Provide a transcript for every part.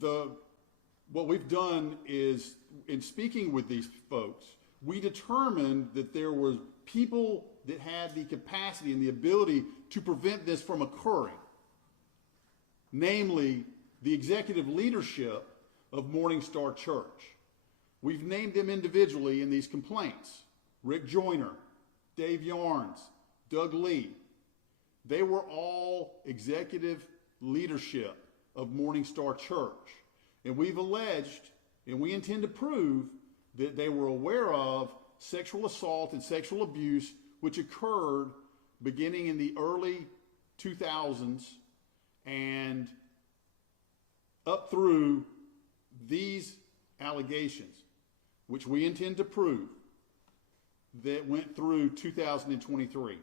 what we've done is, in speaking with these folks, we determined that there were people that had the capacity and the ability to prevent this from occurring. Namely, the executive leadership of Morning Star Church. We've named them individually in these complaints. Rick Joyner, Dave Yarnes, Doug Lee. They were all executive leadership of Morning Star Church. And we've alleged, and we intend to prove, that they were aware of sexual assault and sexual abuse which occurred beginning in the early 2000s and up through these allegations, which we intend to prove, that went through 2023.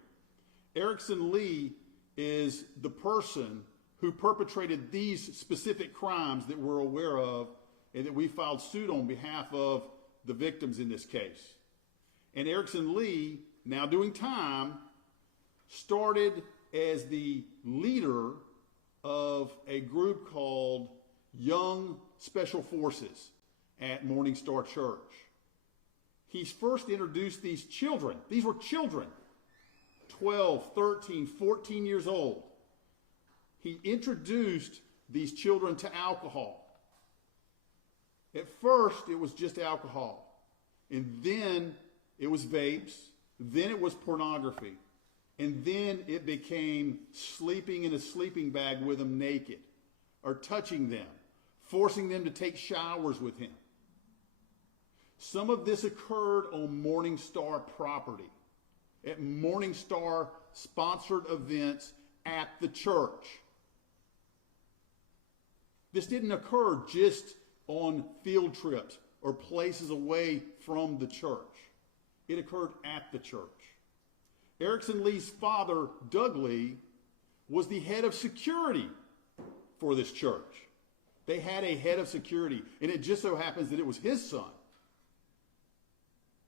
Erickson Lee is the person who perpetrated these specific crimes that we're aware of and that we filed suit on behalf of the victims in this case. And Erickson Lee, now doing time, started as the leader of a group called Young Special Forces at Morning Star Church. He first introduced these children. These were children, 12, 13, 14 years old. He introduced these children to alcohol. At first, it was just alcohol. And then it was vapes. Then it was pornography. And then it became sleeping in a sleeping bag with them naked, or touching them, forcing them to take showers with him. Some of this occurred on Morning Star property, at Morning Star sponsored events at the church. This didn't occur just on field trips or places away from the church. It occurred at the church. Erickson Lee's father, Doug Lee, was the head of security for this church. They had a head of security, and it just so happens that it was his son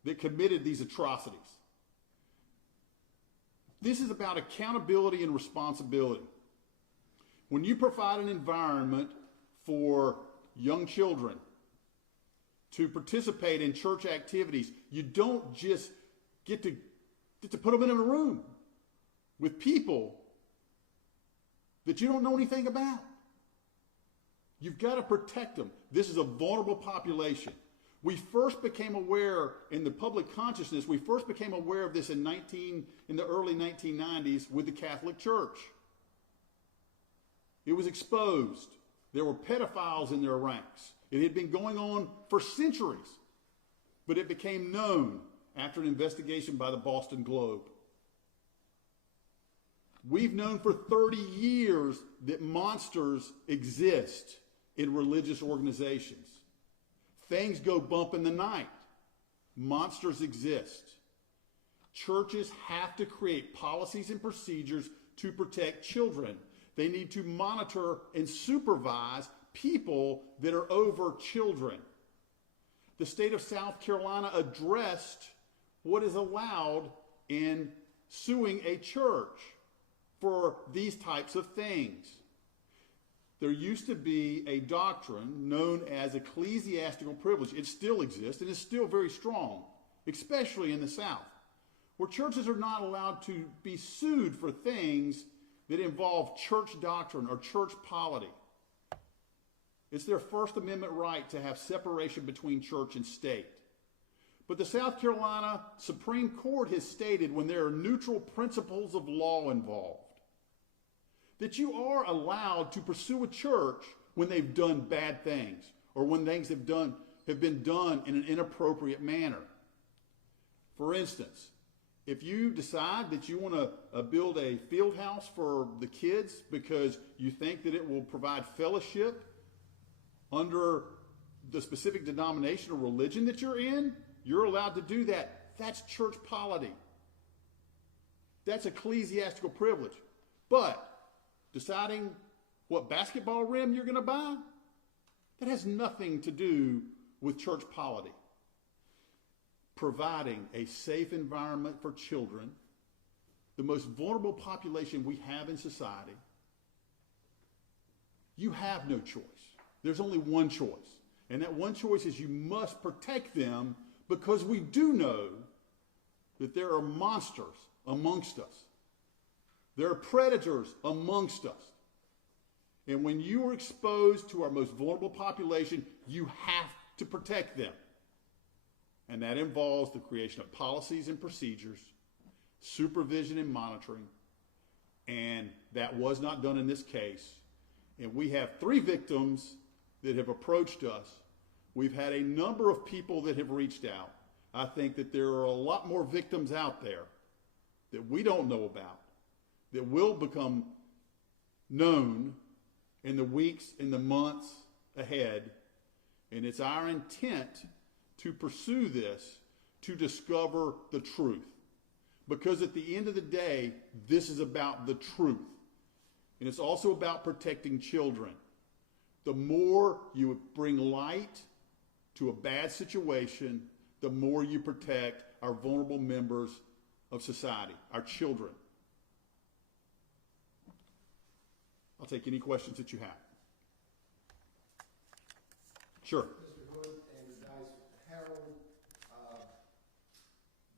that committed these atrocities. This is about accountability and responsibility. When you provide an environment for young children to participate in church activities, you don't just get to put them in a room with people that you don't know anything about. You've got to protect them. This is a vulnerable population. We first became aware in the public consciousness, we first became aware of this in the early 1990s with the Catholic Church. It was exposed. There were pedophiles in their ranks. It had been going on for centuries, but it became known after an investigation by the Boston Globe. We've known for 30 years that monsters exist in religious organizations. Things go bump in the night. Monsters exist. Churches have to create policies and procedures to protect children. They need to monitor and supervise people that are over children. The state of South Carolina addressed what is allowed in suing a church for these types of things. There used to be a doctrine known as ecclesiastical privilege. It still exists and is still very strong, especially in the South, where churches are not allowed to be sued for things that involve church doctrine or church polity. It's their First Amendment right to have separation between church and state. But the South Carolina Supreme Court has stated when there are neutral principles of law involved, that you are allowed to pursue a church when they've done bad things or when things have been done in an inappropriate manner. For instance, if you decide that you want to build a field house for the kids because you think that it will provide fellowship under the specific denomination or religion that you're in, you're allowed to do that. That's church polity. That's ecclesiastical privilege. But deciding what basketball rim you're going to buy, that has nothing to do with church polity. Providing a safe environment for children, the most vulnerable population we have in society, you have no choice. There's only one choice. And that one choice is you must protect them, because we do know that there are monsters amongst us. There are predators amongst us. And when you are exposed to our most vulnerable population, you have to protect them. And that involves the creation of policies and procedures, supervision and monitoring. And that was not done in this case. And we have 3 victims that have approached us. We've had a number of people that have reached out. I think that there are a lot more victims out there that we don't know about, that will become known in the weeks, in the months ahead. And it's our intent to pursue this, to discover the truth. Because at the end of the day, this is about the truth. And it's also about protecting children. The more you bring light to a bad situation, the more you protect our vulnerable members of society, our children. I'll take any questions that you have. Sure. Mr. Hood and the guys with the Herald,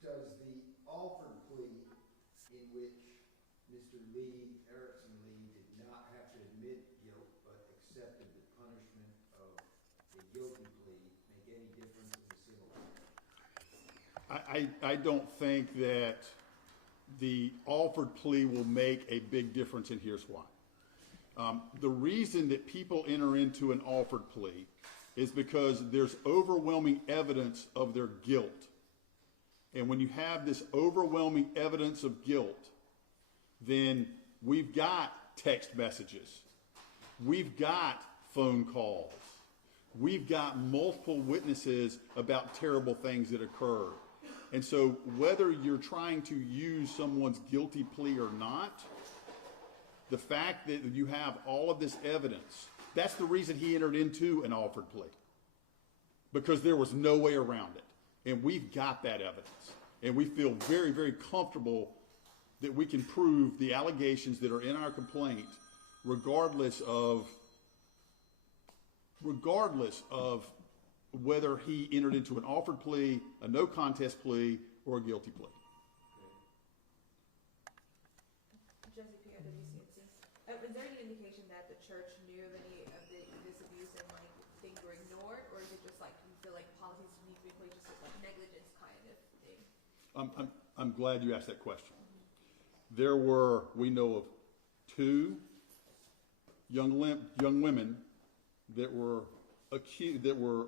does the Alford plea in which Mr. Erickson Lee did not have to admit guilt but accepted the punishment of a guilty plea make any difference in the civil case? I don't think that the Alford plea will make a big difference, and here's why. The reason that people enter into an Alford plea is because there's overwhelming evidence of their guilt. And when you have this overwhelming evidence of guilt, then we've got text messages, we've got phone calls, we've got multiple witnesses about terrible things that occurred. And so whether you're trying to use someone's guilty plea or not, the fact that you have all of this evidence, that's the reason he entered into an Alford plea. Because there was no way around it. And we've got that evidence. And we feel very, very comfortable that we can prove the allegations that are in our complaint regardless of whether he entered into an Alford plea, a no contest plea, or a guilty plea. Is there any indication that the church knew of any of this abuse and like things were ignored, or is it just like you feel like policies need to be placed, just like negligence kind of thing? I'm glad you asked that question. There were, we know of 2 young women that were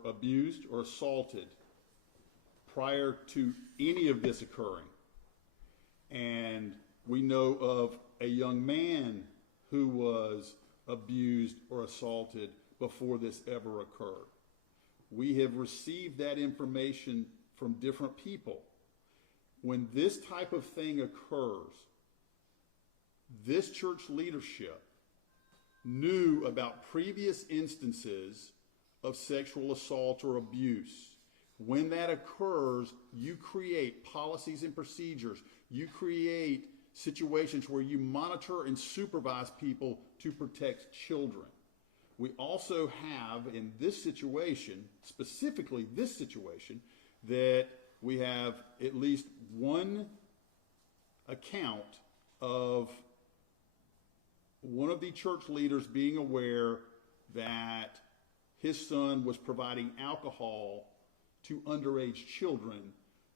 abused or assaulted prior to any of this occurring, and we know of a young man who was abused or assaulted before this ever occurred. We have received that information from different people. When this type of thing occurs, this church leadership knew about previous instances of sexual assault or abuse. When that occurs, you create policies and procedures. You create situations where you monitor and supervise people to protect children. We also have in this situation, specifically this situation, that we have at least one account of one of the church leaders being aware that his son was providing alcohol to underage children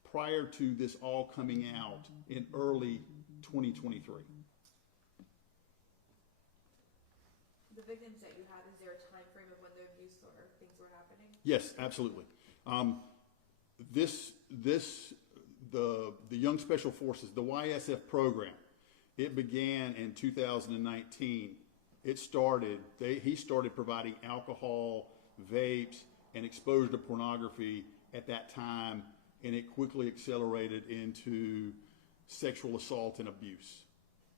prior to this all coming out in early 2023. The victims that you have, is there a time frame of when the abuse or things were happening? Yes, absolutely. The Young Special Forces, the YSF program, it began in 2019. He started providing alcohol, vapes, and exposure to pornography at that time, and it quickly accelerated into sexual assault and abuse.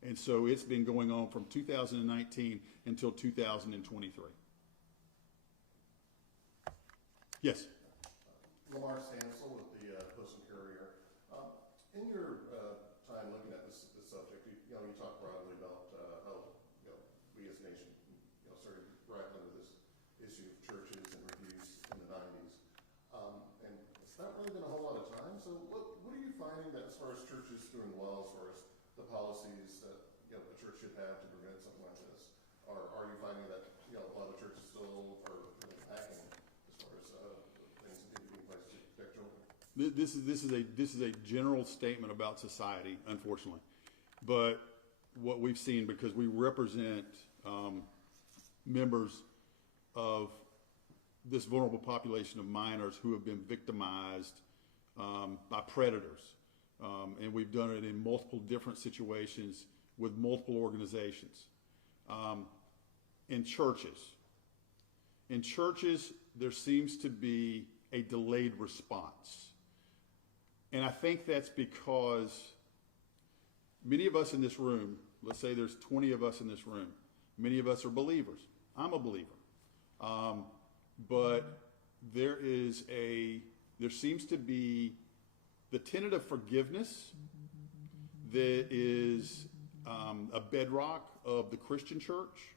And so it's been going on from 2019 until 2023. Yes? Lamar Stansel with the Post and Courier. In your time looking at this subject, you talk broadly about how we as a nation started grappling with this issue screwing the law as far as the policies that, you know, a church should have to prevent something like this? Or are you finding that, you know, a lot of churches still are lacking as far as things that need to be in place to protect children? This is a general statement about society, unfortunately. But what we've seen, because we represent members of this vulnerable population of minors who have been victimized by predators. And we've done it in multiple different situations with multiple organizations. In churches, there seems to be a delayed response. And I think that's because many of us in this room, let's say there's 20 of us in this room, many of us are believers. I'm a believer. But there seems to be the tenet of forgiveness that is a bedrock of the Christian church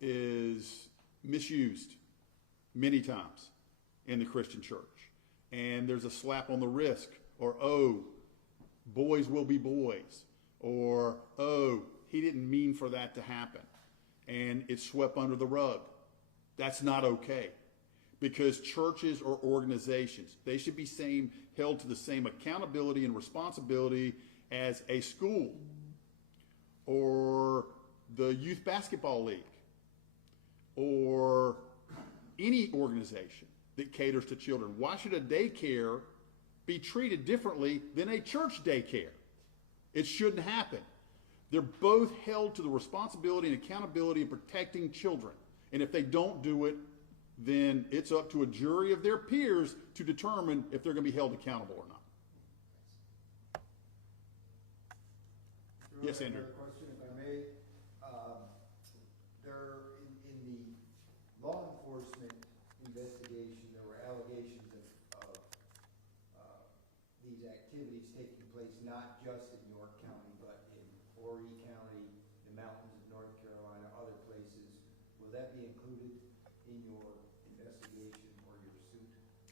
is misused many times in the Christian church. And there's a slap on the wrist, or, oh, boys will be boys, or, oh, he didn't mean for that to happen. And it's swept under the rug. That's not okay. Because churches or organizations, they should be held to the same accountability and responsibility as a school or the youth basketball league or any organization that caters to children. Why should a daycare be treated differently than a church daycare? It shouldn't happen. They're both held to the responsibility and accountability of protecting children. And if they don't do it, then it's up to a jury of their peers to determine if they're going to be held accountable or not. Yes, Andrew. Another question, if I may. There, in the law enforcement investigation, there were allegations of these activities taking place not just in York County, but in Horry County, the mountains of North Carolina, other places. Will that be included in your investigation or your suit?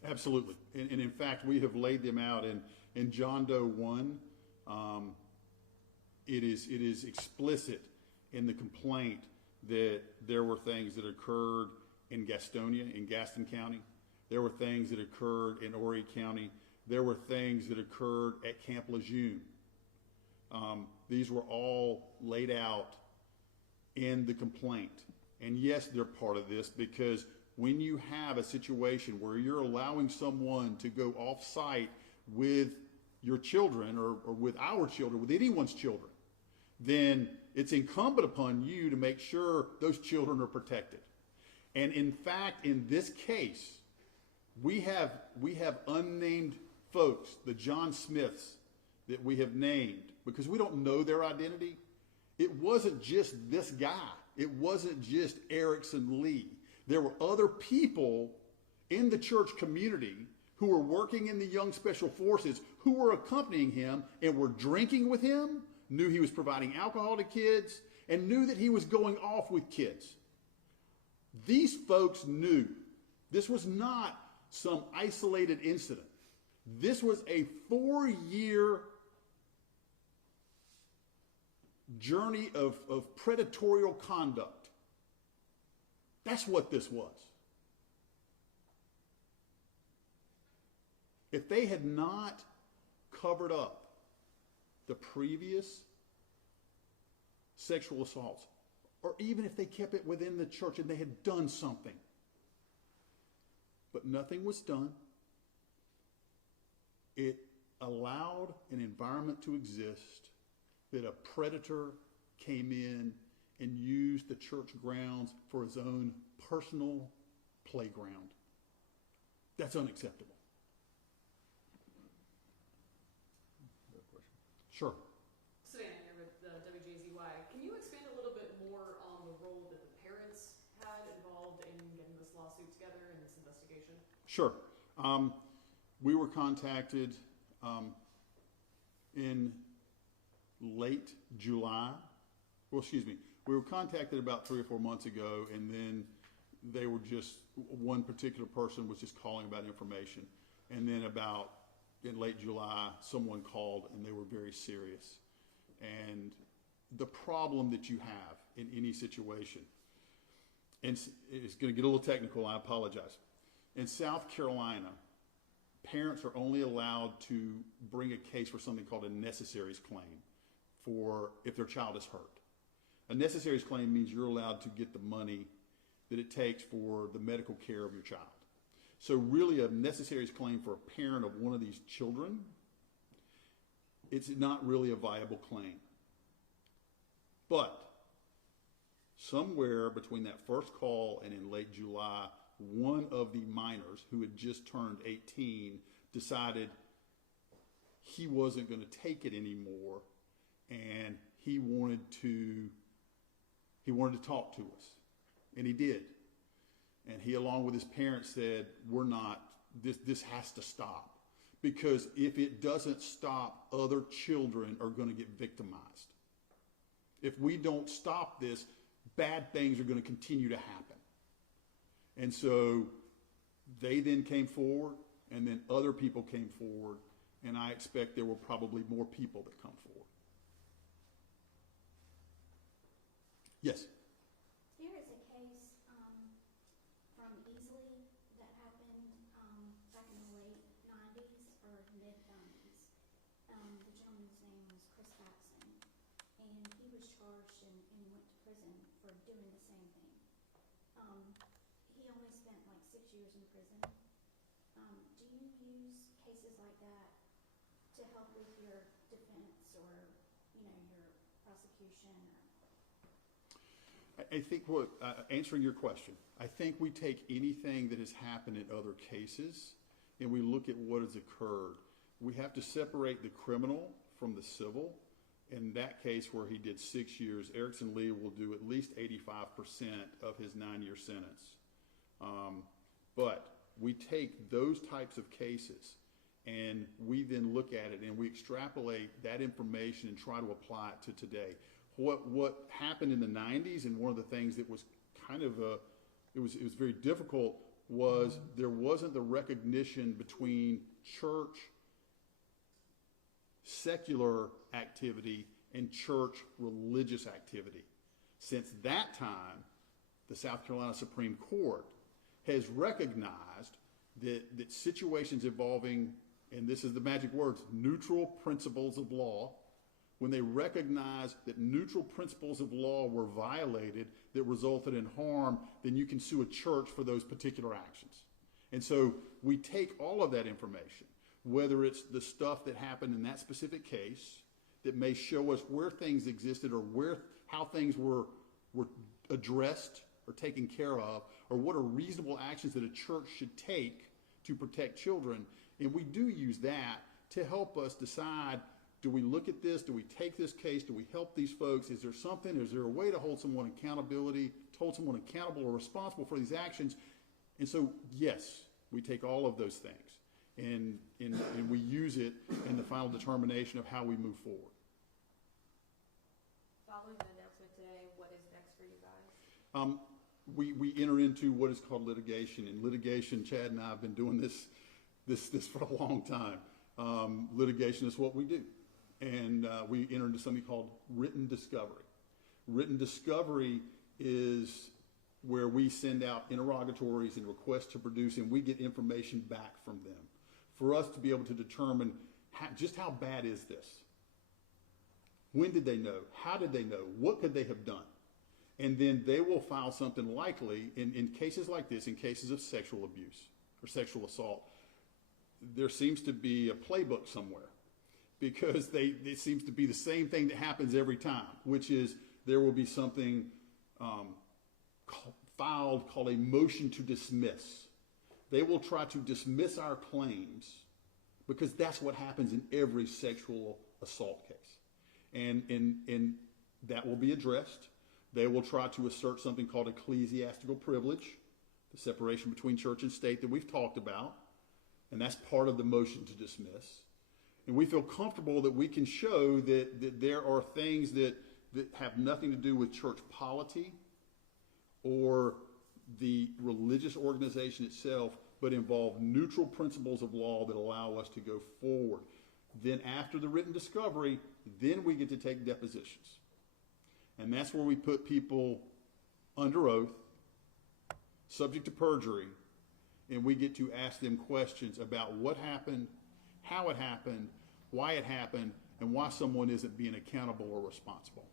Absolutely. And in fact, we have laid them out in John Doe 1. It is explicit in the complaint that there were things that occurred in Gastonia, in Gaston County. There were things that occurred in Horry County. There were things that occurred at Camp Lejeune. These were all laid out in the complaint. And yes, they're part of this, because when you have a situation where you're allowing someone to go off-site with your children or with our children, with anyone's children, then it's incumbent upon you to make sure those children are protected. And in fact, in this case, we have unnamed folks, the John Smiths that we have named, because we don't know their identity. It wasn't just this guy. It wasn't just Erickson Lee. There were other people in the church community who were working in the Young Special Forces, who were accompanying him and were drinking with him, knew he was providing alcohol to kids, and knew that he was going off with kids. These folks knew this was not some isolated incident. This was a 4-year journey of predatorial conduct. That's what this was. If they had not covered up the previous sexual assaults, or even if they kept it within the church and they had done something, but nothing was done, it allowed an environment to exist that a predator came in and used the church grounds for his own personal playground. That's unacceptable. Sure. Savannah here with the WJZY. Can you expand a little bit more on the role that the parents had involved in getting this lawsuit together and this investigation? Sure. We were contacted in late July. Well, excuse me. We were contacted about 3 or 4 months ago, and then one particular person was just calling about information. And then about in late July, someone called and they were very serious. And the problem that you have in any situation, and it's going to get a little technical, I apologize. In South Carolina, parents are only allowed to bring a case for something called a necessaries claim for if their child is hurt. A necessaries claim means you're allowed to get the money that it takes for the medical care of your child. So really a necessaries claim for a parent of one of these children, it's not really a viable claim. But somewhere between that first call and in late July, one of the minors who had just turned 18 decided he wasn't going to take it anymore, and he wanted to talk to us, and he did. And he, along with his parents, said, this has to stop, because if it doesn't stop, other children are going to get victimized. If we don't stop this, bad things are going to continue to happen. And so they then came forward, and then other people came forward, and I expect there will probably more people that come forward. Yes? There is a case from Easley that happened back in the late 90s or mid-90s. The gentleman's name was Chris Paxson, and he was charged and went to prison for doing the same thing. He only spent like 6 years in prison. Do you use cases like that to help with your defense or, your prosecution? I think answering your question, I think we take anything that has happened in other cases and we look at what has occurred. We have to separate the criminal from the civil. In that case where he did 6 years, Erickson Lee will do at least 85% of his 9-year sentence. But we take those types of cases and we then look at it and we extrapolate that information and try to apply it to today. What happened in the 90s, and one of the things that was kind of it was very difficult, was there wasn't the recognition between church secular activity and church religious activity. Since that time, the South Carolina Supreme Court has recognized that situations involving, and this is the magic words, neutral principles of law, when they recognize that neutral principles of law were violated that resulted in harm, then you can sue a church for those particular actions. And so we take all of that information, whether it's the stuff that happened in that specific case that may show us where things existed or how things were addressed or taken care of, or what are reasonable actions that a church should take to protect children. And we do use that to help us decide, do we look at this? Do we take this case? Do we help these folks? Is there something? Is there a way to hold someone accountable or responsible for these actions? And so, yes, we take all of those things and we use it in the final determination of how we move forward. Following the announcement today, what is next for you guys? We enter into what is called litigation. And litigation, Chad and I have been doing this for a long time. Litigation is what we do. And we enter into something called written discovery. Written discovery is where we send out interrogatories and requests to produce, and we get information back from them for us to be able to determine just how bad is this? When did they know? How did they know? What could they have done? And then they will file something likely, in cases like this, in cases of sexual abuse or sexual assault, there seems to be a playbook somewhere, because it seems to be the same thing that happens every time, which is there will be something filed called a motion to dismiss. They will try to dismiss our claims because that's what happens in every sexual assault case. And that will be addressed. They will try to assert something called ecclesiastical privilege, the separation between church and state that we've talked about, and that's part of the motion to dismiss. And we feel comfortable that we can show that there are things that have nothing to do with church polity or the religious organization itself but involve neutral principles of law that allow us to go forward. Then after the written discovery, then we get to take depositions. And that's where we put people under oath, subject to perjury, and we get to ask them questions about what happened, how it happened, why it happened, and why someone isn't being accountable or responsible.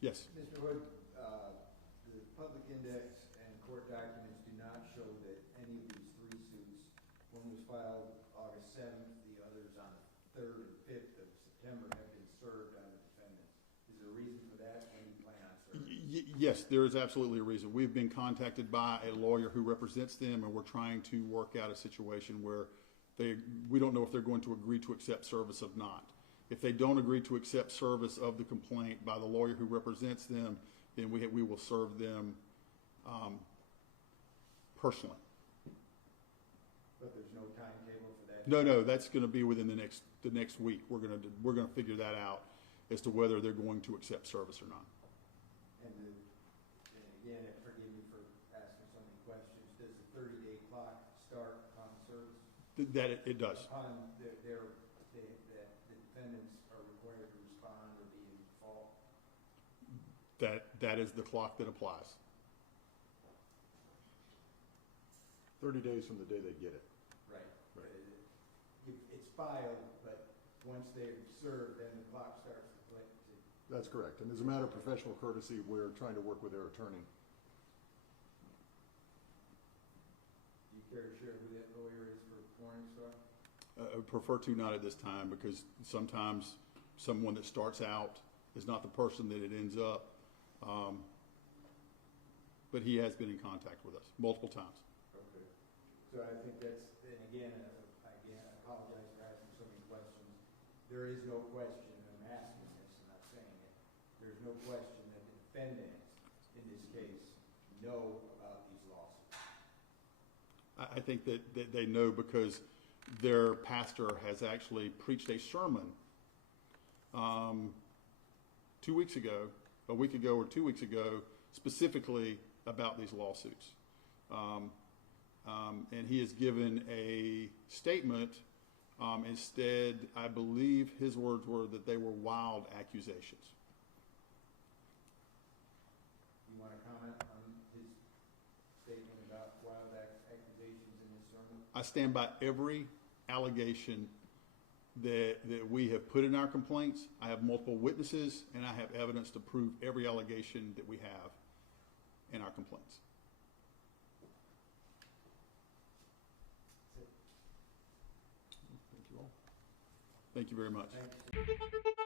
Yes? Mr. Hood, the public index and court documents do not show that any of these three suits, one was filed August 7th, the others on the 3rd and 5th of September, have been served on the defendants. Is there a reason for that? When do you plan on serving? Yes, there is absolutely a reason. We've been contacted by a lawyer who represents them, and we're trying to work out a situation where we don't know if they're going to agree to accept service or not. If they don't agree to accept service of the complaint by the lawyer who represents them, then we will serve them personally. But there's no timetable for that? No, that's going to be within the next week. We're going to figure that out as to whether they're going to accept service or not. And again, forgive me for asking so many questions, does the 30-day clock start upon service? That it does. Upon that the defendants are required to respond or be in default? That is the clock that applies. 30 days from the day they get it. Right. It's filed, but once they're served, then the clock starts to click. That's correct. And as a matter of professional courtesy, we're trying to work with their attorney. Do you care to share who that lawyer is for Morningstar? I would prefer to not at this time, because sometimes someone that starts out is not the person that it ends up. But he has been in contact with us multiple times. Okay. So I think that's, and again, I apologize for asking so many questions. There is no question, and I'm asking this, I'm not saying it, there's no question that the defendants in this case know about these lawsuits. I think that they know, because their pastor has actually preached a sermon 2 weeks ago, a week ago or 2 weeks ago, specifically about these lawsuits. And he has given a statement. Instead, I believe his words were that they were wild accusations. You want to comment on his statement about wild accusations in his sermon? I stand by every allegation that we have put in our complaints. I have multiple witnesses, and I have evidence to prove every allegation that we have in our complaints. Thank you all. Thank you very much. Thanks.